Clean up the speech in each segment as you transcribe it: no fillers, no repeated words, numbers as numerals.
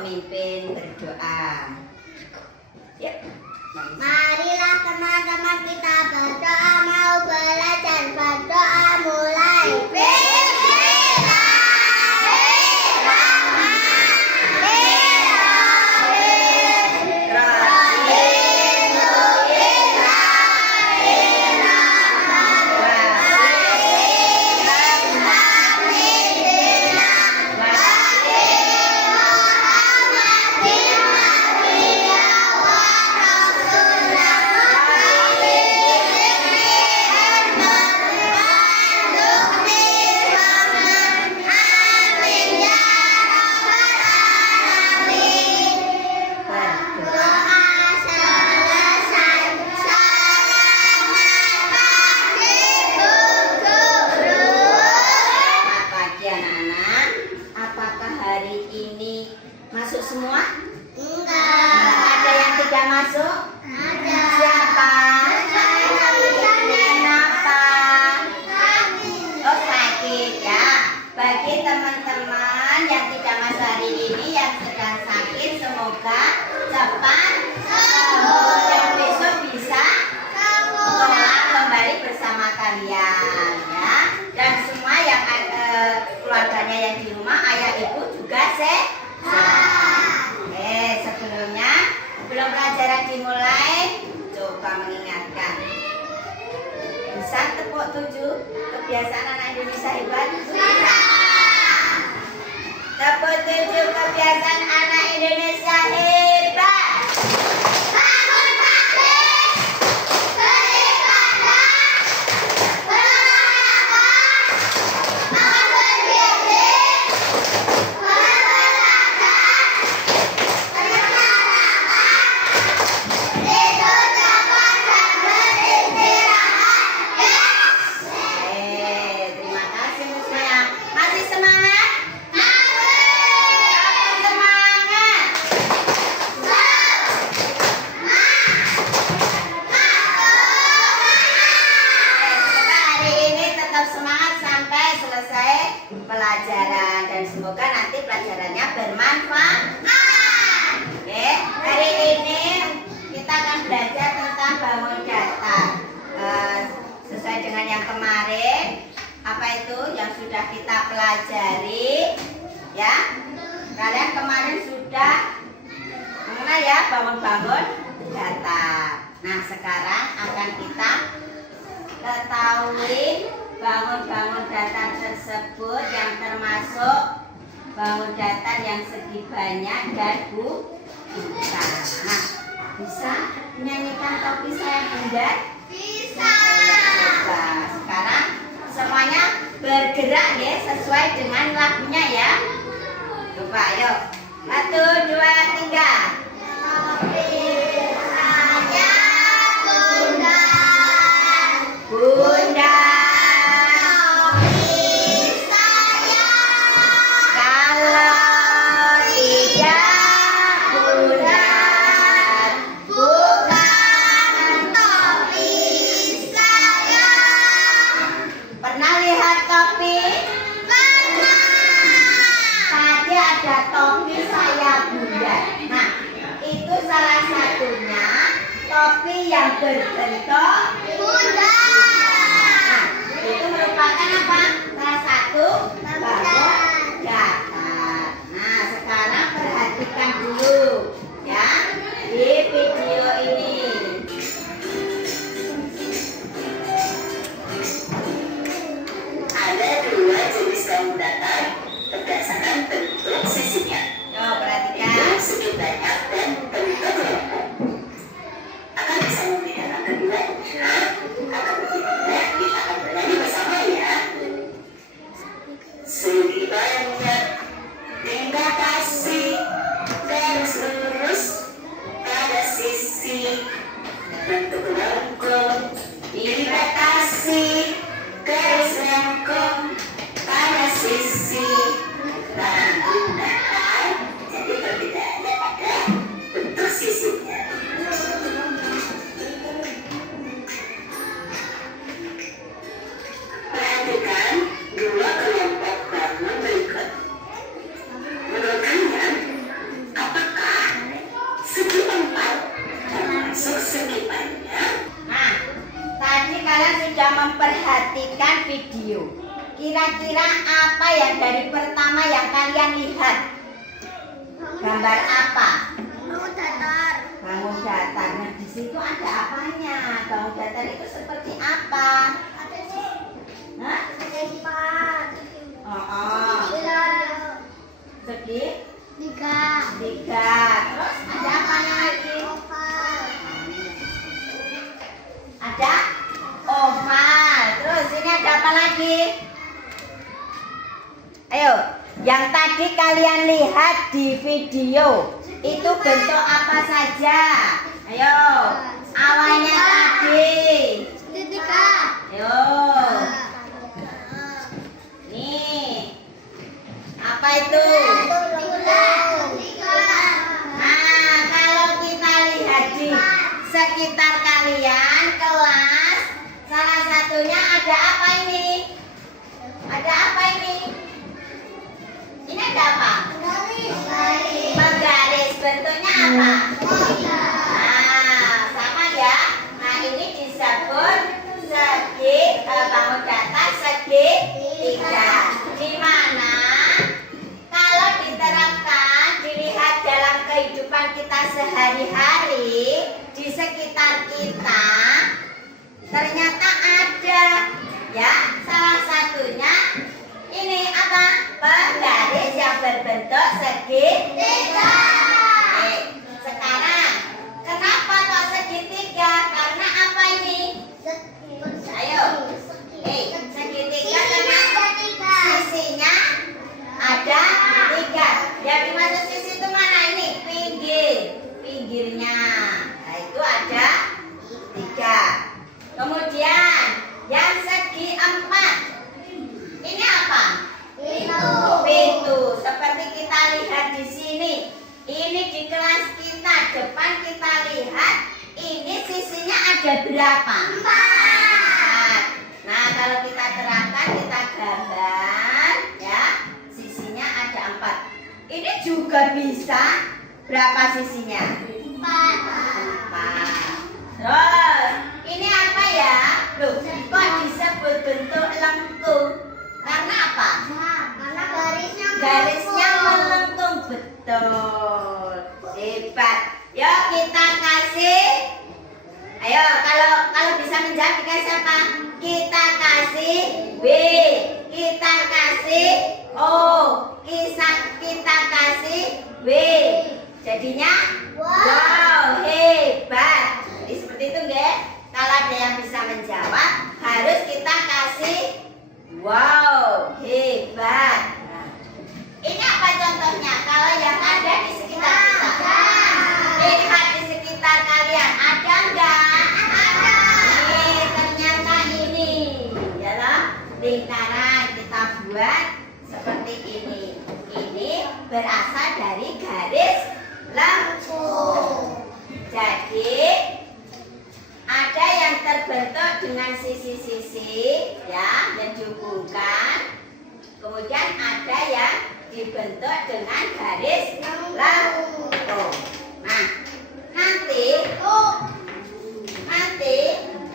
pemimpin berdoa. Yuk. Marilah teman-teman kita berdoa, mau belajar berdoa mulai. Masuk semua? Enggak. Ada yang tidak masuk? Ada. Siapa? Kenapa? Oh, sakit ya. Bagi teman-teman yang tidak masuk hari ini, yang sedang sakit, semoga cepat sembuh dan besok bisa pulang kembali bersama kalian ya. Dan semua yang keluarganya yang di rumah, ayah ibu juga sehat. Sebelumnya sebelum pelajaran dimulai, coba mengingatkan. Bisa tepuk 7 kebiasaan anak Indonesia hebat? Bisa. Tepuk 7 kebiasaan anak Indonesia hebat. Bangun pagi, beribadah, berolahraga, makan bergizi, berolahraga, berolahraga, tidur cepat dan beristirahat. Terima kasih Musya. Masih semangat? Pelajaran dan semoga nanti pelajarannya bermanfaat. Oke, hari ini kita akan belajar tentang bangun datar. Sesuai dengan yang kemarin, apa itu yang sudah kita pelajari, ya? Kalian kemarin sudah mengenal ya bangun datar. Nah, sekarang akan kita ketahui bangun datar tersebut yang termasuk bangun datar yang segi banyak dan buta. Nah, bisa menyanyikan topi saya Bunda? Bisa. Coba sekarang semuanya bergerak ya sesuai dengan lagunya ya. Coba ayo. 1, 2, 3. Bunda. Topi yang berbentuk Bunda. Nah, itu merupakan apa? Salah satu bangun datar. Nah, sekarang perhatikan dulu ya di video ini. Ada 2 jenis bangun datar berdasarkan bentuk sisinya. Yo, perhatikan. Segi banyak dan bentuk kelompok. Akan bisa membedakan keduanya. Akan berbeda, kita akan belajar bersama ya. Segi banyak, tinggal kasih garis lurus pada sisi. Bentuk lengkung, dibatasi garis lengkung pada sisi. Bangun datar, jadi perbedaannya pada Kira-kira apa yang dari pertama yang kalian lihat? Gambar apa? Bangun datar. Bangun datar. Nah, di situ ada apanya? Bangun datar itu seperti apa? Ada sih. Hah? Ada empat. Oh. Segi Tiga. 3. Terus ada apanya lagi? Oval. Ada oval. Terus ini ada apa lagi? Ayo, yang tadi kalian lihat di video itu bentuk apa saja? Ayo, awalnya tadi. Tiga. Ayo, nih apa itu? Nah, kalau kita lihat di sekitar kalian kelas, salah satunya ada apa ini? Ada apa ini? Ini ada apa? Menggaris. Bentuknya apa? Nah, sama ya. Nah, ini disebut segi bangun datar segi 3. Di mana kalau diterapkan, dilihat dalam kehidupan kita sehari-hari di sekitar kita, ternyata ada ya, salah satunya ini apa? Penggaris yang berbentuk segi 3. Sekarang kenapa kok segitiga? Karena apa ini? Ayo. Segitiga kenapa? Sisinya ada 3. Yang dimaksud sisi itu mana ini? Pinggirnya. Nah, itu ada 3. Kemudian yang segi 4. Ini apa? Pintu. Seperti kita lihat di sini. Ini di kelas kita, depan kita lihat, ini sisinya ada berapa? 4. Nah, kalau kita terangkan, kita gambar, ya, sisinya ada 4. Ini juga bisa berapa sisinya? 4. Terus, ini apa ya? Loh, kok disebut bentuk lengkung? Karena apa? Garisnya melengkung. Betul. Hebat. Yuk kita kasih. Ayo, kalau bisa menjawab dikasih apa? Kita kasih B. Kita kasih O. Kita kasih W. Jadinya wow, hebat. Jadi seperti itu nggak? Kalau ada yang bisa menjawab, harus kita kasih wow, hebat. Nah, ini apa contohnya? Kalau yang ada di sekitar kita, lihat di sekitar kalian, ada enggak? Ada. Nih, ternyata ini, ya loh, lingkaran kita buat seperti ini. Ini berasal dari garis lengkung. Jadi ada yang terbentuk dengan sisi-sisi, ya, yang dihubungkan. Kemudian ada yang dibentuk dengan garis lengkung. Nah, nanti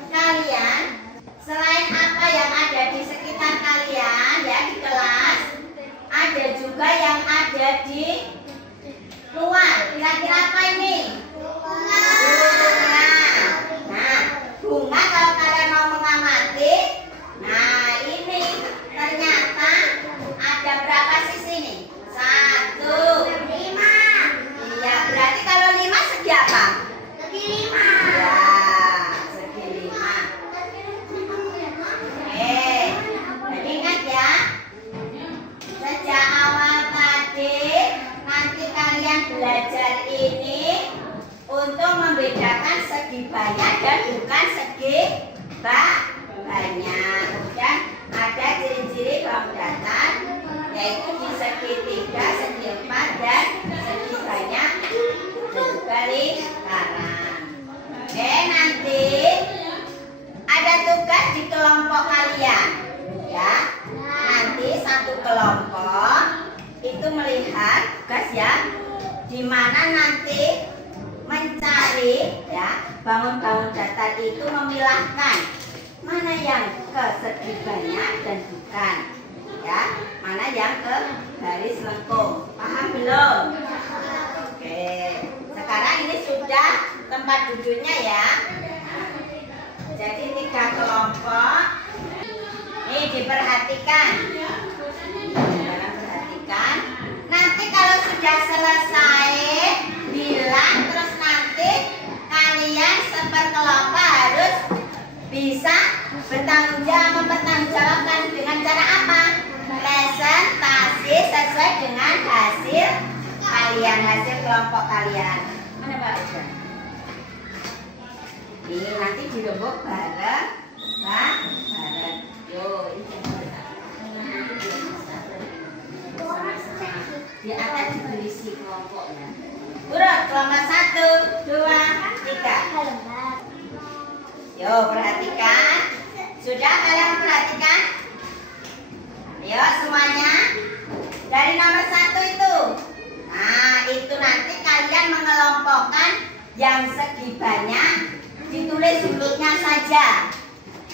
kalian selain apa yang ada di sekitar kalian, ya, di kelas, ada juga yang ada di luar. Kira-kira apa ini? Bunga. Nah, bunga kalau kalian mau mengamati, nah ini ternyata ada berapa sisi nih? 1, 5. Iya, berarti kalau 5 segi apa? Segi 5. Ya, segi 5. Jadi ingat ya, sejak awal tadi nanti kalian belajar ini untuk membedakan segi banyak dan bukan segi banyak. Kemudian ada ciri-ciri bangun datar, yaitu di segi 3, segi 4, dan segi banyak dan juga lingkaran. Oke, nanti ada tugas di kelompok kalian, ya. Nanti satu kelompok itu melihat tugas, ya, di mana nanti mencari, ya, bangun-bangun datar itu memilahkan mana yang ke segi banyak dan bukan. Ya, mana yang ke garis lengkung? Paham belum? Oke. Sekarang ini sudah tempat duduknya ya. Jadi 3 kelompok. Ini diperhatikan. Perhatikan. Nanti kalau sudah selesai bilang, terus nanti kalian seperkelompok harus bisa mempertanggungjawabkan dengan cara apa? Presentasi sesuai dengan hasil kalian, hasil kelompok kalian. Mana Pak Ujan? Ini nanti dirembuk bareng, bareng. Yo, ini di atas diberisi kelompoknya. Urut kelompok 1, 2, 3. Yo, perhatikan. Sudah kalian perhatikan? Ayo semuanya. Dari nomor 1 itu. Nah, itu nanti kalian mengelompokkan yang segi banyak, ditulis hurufnya saja.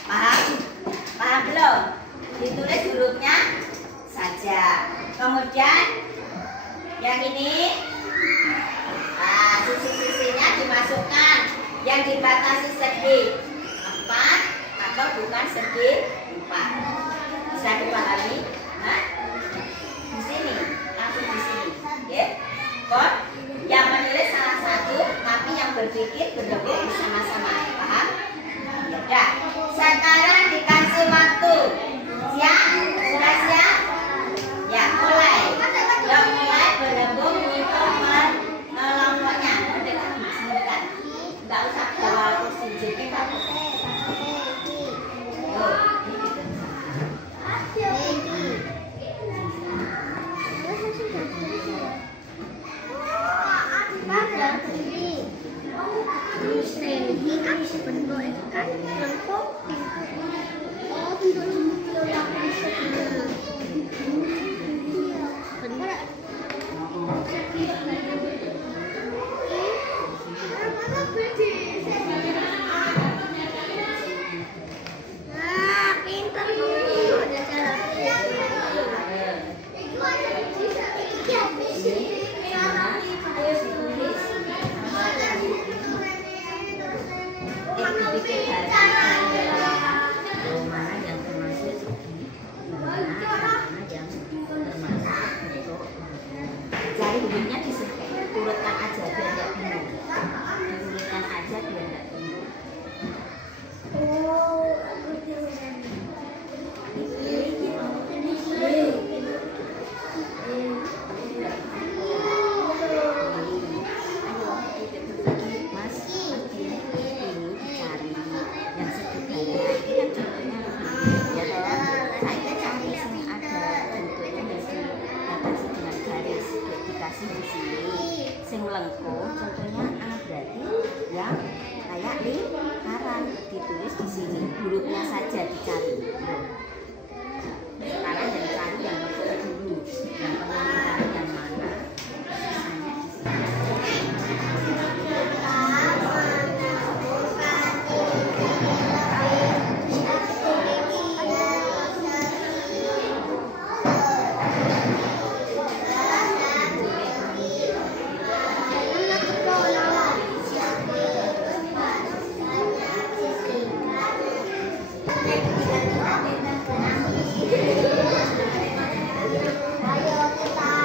Paham? Paham belum? Ditulis hurufnya saja. Kemudian yang ini, nah, sisi-sisinya dimasukkan. Yang dibatasi segi 4 atau bukan segi 4. Bisa dipahami? Nah, di sini, langsung di sini. Ya. Kon, yang menulis salah satu, tapi yang berpikir berdua bersama-sama. Paham? Ya. Sekarang dikasih waktu. Siap? Sudah siap? Ya, mulai. Yang mulai berembuk untuk mengelompoknya. Mendekat. Enggak usah bawa kursi jadi kamu. Sing lengkung contohnya A berarti yang kayak lingkaran, ditulis di sini hurufnya saja dicari. Sekarang yang cari yang lengkung dulu, yang lingkaran yang mana sisanya di sini. Ayo kita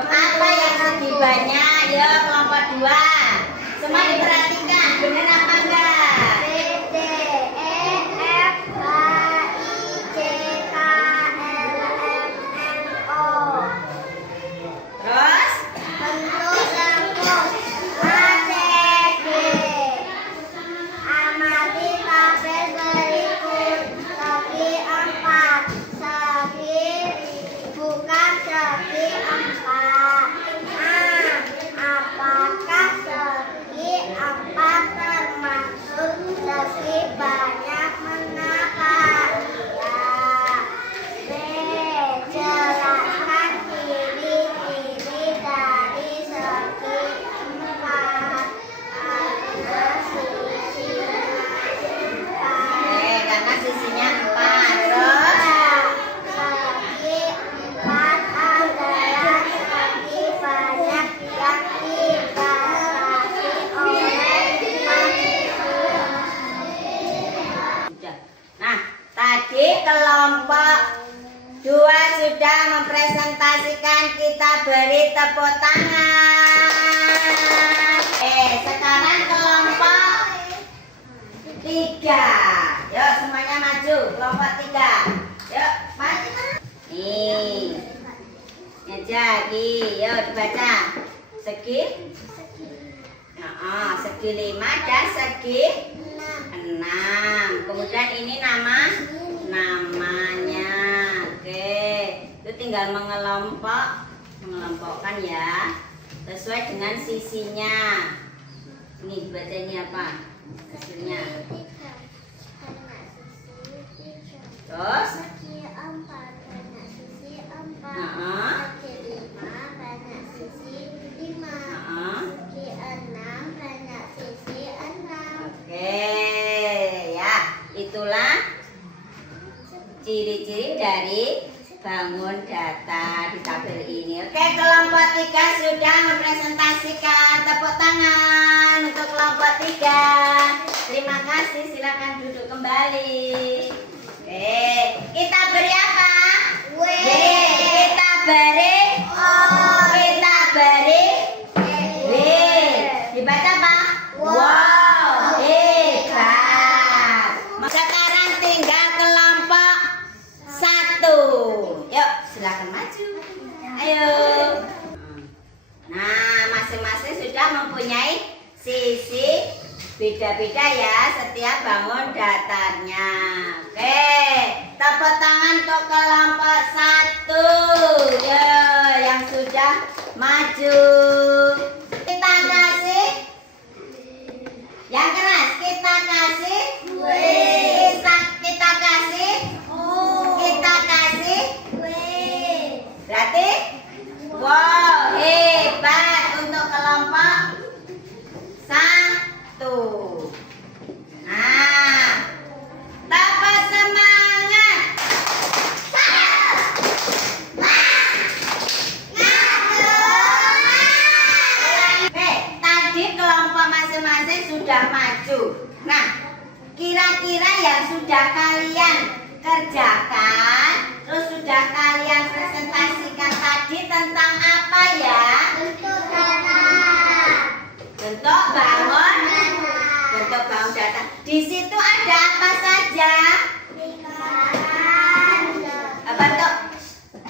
Huruf apa yang segi banyak? Ayo kelompok 2. Semua diperhatikan, benar apa enggak? B, D, E, F, H, I, J, K, L, M, N, O. Terus? Bentuk lengkung A, C, D. Amati tabel berikut. Segi 4. Segi bukan segi 4. Apakah segi 4 termasuk segi banyak? Mengapa iya? B. Jelaskan ciri-ciri dari segi 4. Karena sisinya 4. Karena sisinya 4. Terus? Segi 4 adalah segi banyak yang dibatasi oleh 4 sisi. Sudah. Nah, tadi kelompok 2 sudah mempresentasikan, kita beri tepuk tangan. Sekarang kelompok 3. Yuk semuanya maju, kelompok 3. Yuk, maju. Nih. Jadi, yuk dibaca. Segi? Segi 5 dan segi 6. Kemudian ini namanya. Oke. Itu tinggal mengelompokkan ya. Sesuai dengan sisinya. Ini baca ini apa? Hasilnya. Terus? Segi 4 banyak sisi 4. Heeh. Segi 5 banyak sisi 5. Heeh. Segi 6 banyak sisi 6. Oke, ya. Itulah ciri-ciri dari bangun data di tabel ini. Oke, kelompok 3 sudah mempresentasikan. Tepuk tangan untuk kelompok 3. Terima kasih, silakan duduk kembali. Oke, kita beri apa? W. Kita beri O. Kita beri W. Dibaca apa? Wow, hebat. Sekarang tinggal kelompok 1. Yuk, silakan maju. Ayo. Nah, masing-masing sudah mempunyai sisi beda-beda ya setiap bangun datarnya. Oke, tepuk tangan untuk kelompok 1. Ya, yang sudah maju. Kita kasih yang keras, kita kasih kita kasih kita kasih berarti wow, hebat untuk kelompok 1. Nah, dapat semangat. Oke, tadi kelompok masing-masing sudah maju. Nah, kira-kira yang sudah kalian kerjakan, terus sudah kalian presentasikan tadi tentang apa ya? Bentuk data. Bentuk bangun data. Di situ ada apa saja?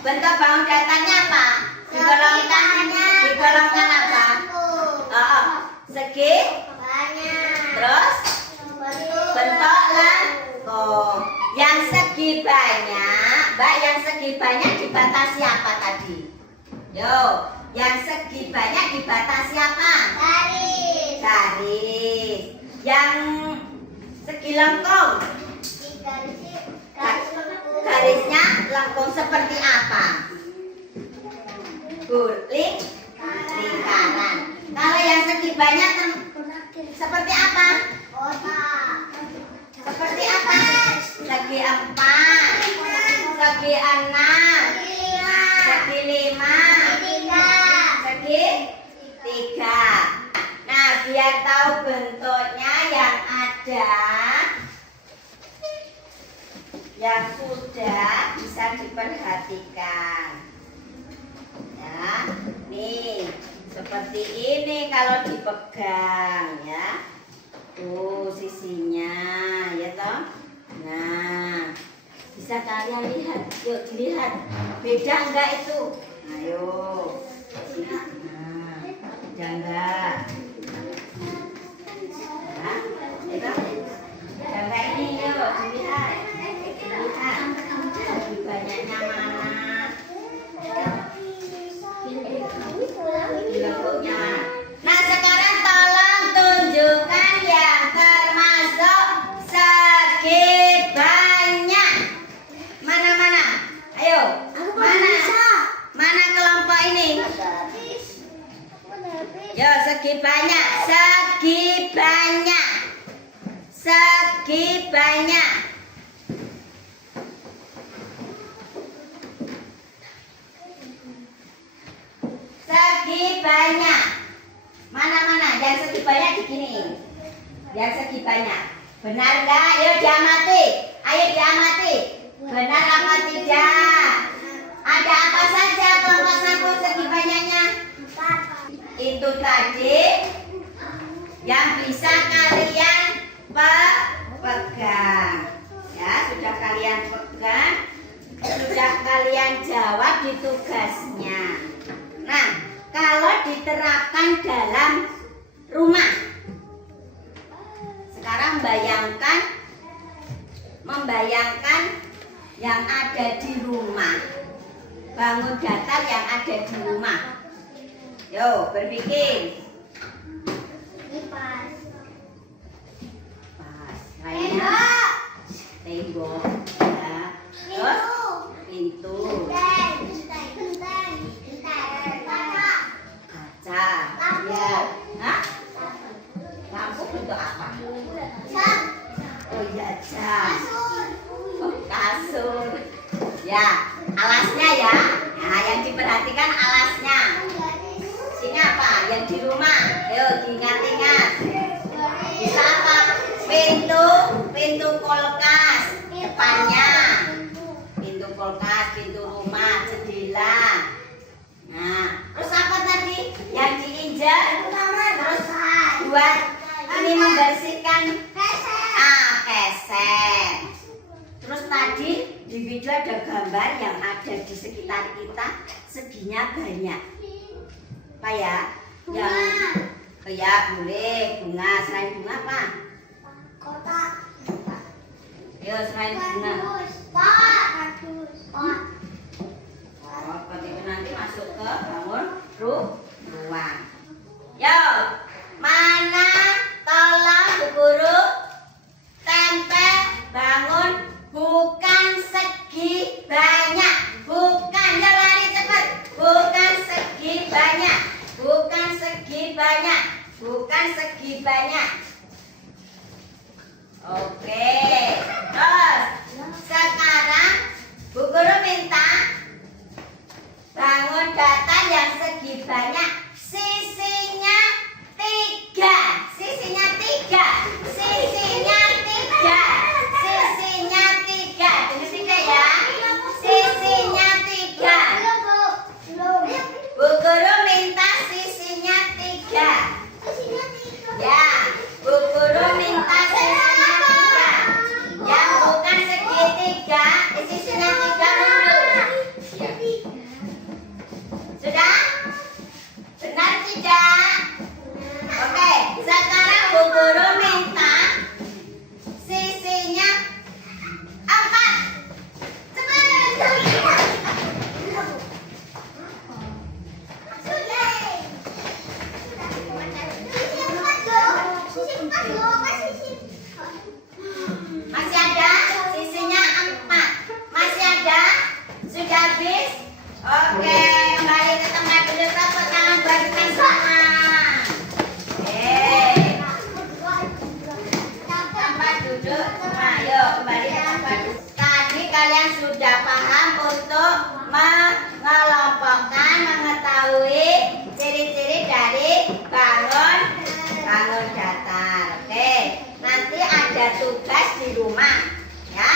Bentuk bangun datanya apa? Digolongkan apa? Segi, terus bentuk lengkung. Yang segi banyak, Mbak, yang segi banyak dibatasi apa tadi? Yo, yang segi banyak dibatasi apa? Garis. Yang segi lengkung, garisnya lengkung seperti apa? Lingkaran. Kalau yang segi banyak seperti apa? Seperti apa? Segi 4, segi 6, segi 5, segi 3. Nah, biar tahu bentuknya yang ada, yang sudah bisa diperhatikan. Ya. seperti ini kalau dipegang ya. Tuh sisinya ya toh. Nah, bisa kalian lihat, yuk dilihat beda enggak itu? Ayo. Nah, beda enggak? Nah, itu beda enggak ini yuk dilihat. Lihat lebih banyaknya mana? Bentuknya. Nah sekarang tolong tunjukkan yang termasuk segi banyak. Mana? Ayo. Mana kelompok ini? Yo segi banyak. Segi banyak. Segi banyak. Mana? Yang segi banyak di sini. Yang segi banyak. Benar enggak? Ayo diamati. Benar apa tidak? Ada apa saja kelompok 1 segi banyaknya? Itu tadi yang bisa kalian pegang. Ya, sudah kalian pegang. Sudah kalian jawab di tugasnya. Nah, kalau diterapkan dalam rumah, sekarang membayangkan yang ada di rumah, bangun datar yang ada di rumah. Yo, berpikir. Pas. Lainnya tembok. Ya. Terus pintu. Kaca. Ya. Hah? Lampu untuk apa? Oh iya, cat. Oh, kasur. Ya, alasnya ya. Nah, yang diperhatikan alasnya. Sini apa? Yang di rumah. Ayo diingat-ingat. Bisa apa? Pintu kulkas depannya. Pintu kulkas, pintu rumah, jendela. Nah, terus apa tadi? Yang diinjak. Terus buat ini membersihkan keset. Terus tadi di video ada gambar yang ada di sekitar kita, seginya banyak. Apa ya? Ya boleh bunga. Selain bunga apa? Kotak. Yo selain bunga. Oh, itu nanti masuk ke bangun ruang. Yo, mana? Tolong Bu Guru tempel bangun bukan segi banyak. Bukan, ya lari cepat. Bukan segi banyak. Oke. Terus sekarang Bu Guru minta bangun datar yang segi banyak. Sisinya 3. Sisinya 3. Ya. Sisinya 3. Bu Guru minta sisinya 3. Ya, Bu Guru minta sisinya 3. Yang bukan segitiga, sisinya 3 mundur. Ya. Sudah? Benar tidak? Oke, sekarang Bu Guru minta sisinya 4. Masih ada? Sisinya 4. Masih ada? Sudah habis? Oke, kembali ke tempat duduk. Tepuk tangan buat kita semua. Tempat duduk semua. Ayo kembali ke tempat duduk. Tadi kalian sudah paham untuk mengelompokkan, mengetahui ciri-ciri dari bangun datar. Oke, nanti ada tugas di rumah, ya.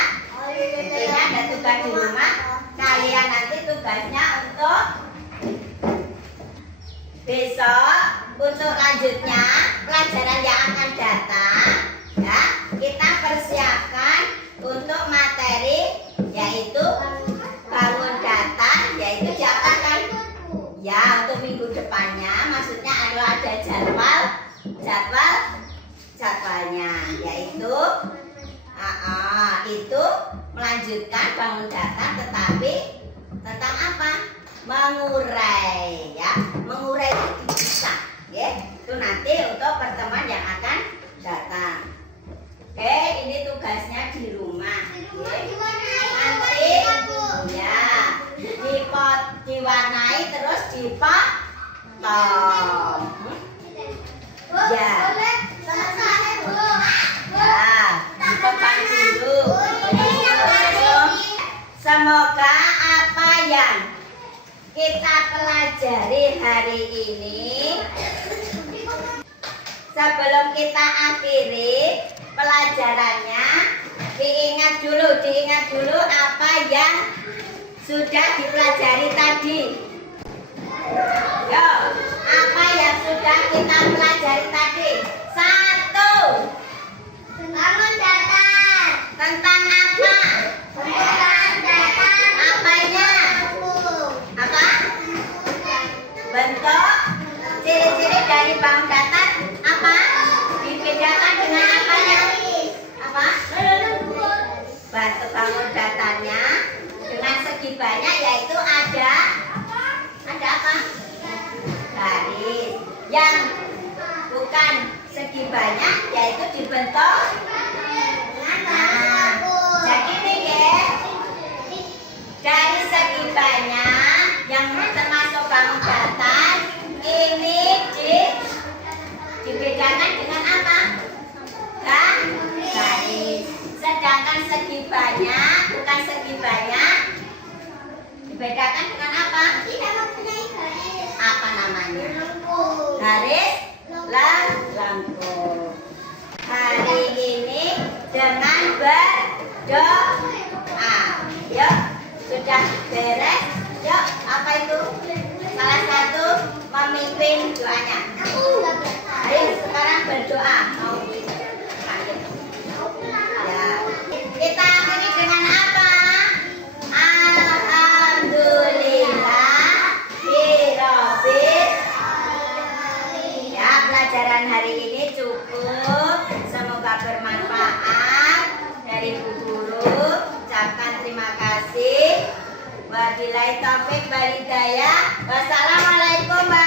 Intinya ada tugas di rumah. Kalian nanti tugasnya untuk besok untuk lanjutnya pelajaran yang akan datang ya, kita persiapkan untuk materi yaitu bangun datar, yaitu diapakan ya untuk minggu depannya, maksudnya ada jadwalnya yaitu itu melanjutkan bangun datar, tetapi tentang apa? Mengurai ya, mengurai itu bisa ya. Itu nanti untuk pertemuan yang akan datang. Oke, ini tugasnya di rumah. Nanti ya diwarnai terus dipotong. Ya. Ya, dipotong dulu. Semoga apa yang kita pelajari hari ini, sebelum kita akhiri pelajarannya, diingat dulu apa yang sudah dipelajari tadi. Yo, apa yang sudah kita pelajari tadi? 1. Bangun datar. Tentang apa? Bangun datar. Apanya? Apa? Bentuk, ciri-ciri dari bangun datar apa? Dibedakan dengan apa ya? Apa? Bentuk bangun datarnya dengan segi banyak, yaitu ada apa? Garis. Yang bukan segi banyak yaitu dibentuk. Nah, jadi nih ya, dari segi banyak yang termasuk bangun datar ini dibedakan dengan apa? Garis. Sedangkan segi banyak, bukan segi banyak, dibedakan dengan apa? Apa namanya? Garis lengkung. Hari ini dengan berdoa. Yuk, sudah beres. Yuk, apa itu? Salah satu memimpin doanya. Ayo sekarang berdoa. Mau ya. Kita akhiri dengan apa? Alhamdulillah Birobbil. Ya, pelajaran hari ini cukup. Semoga bermanfaat. Dari Bu Guru ucapkan terima kasih. Wabillahi taufik wal hidayah. Wassalamualaikum warahmatullahi wabarakatuh.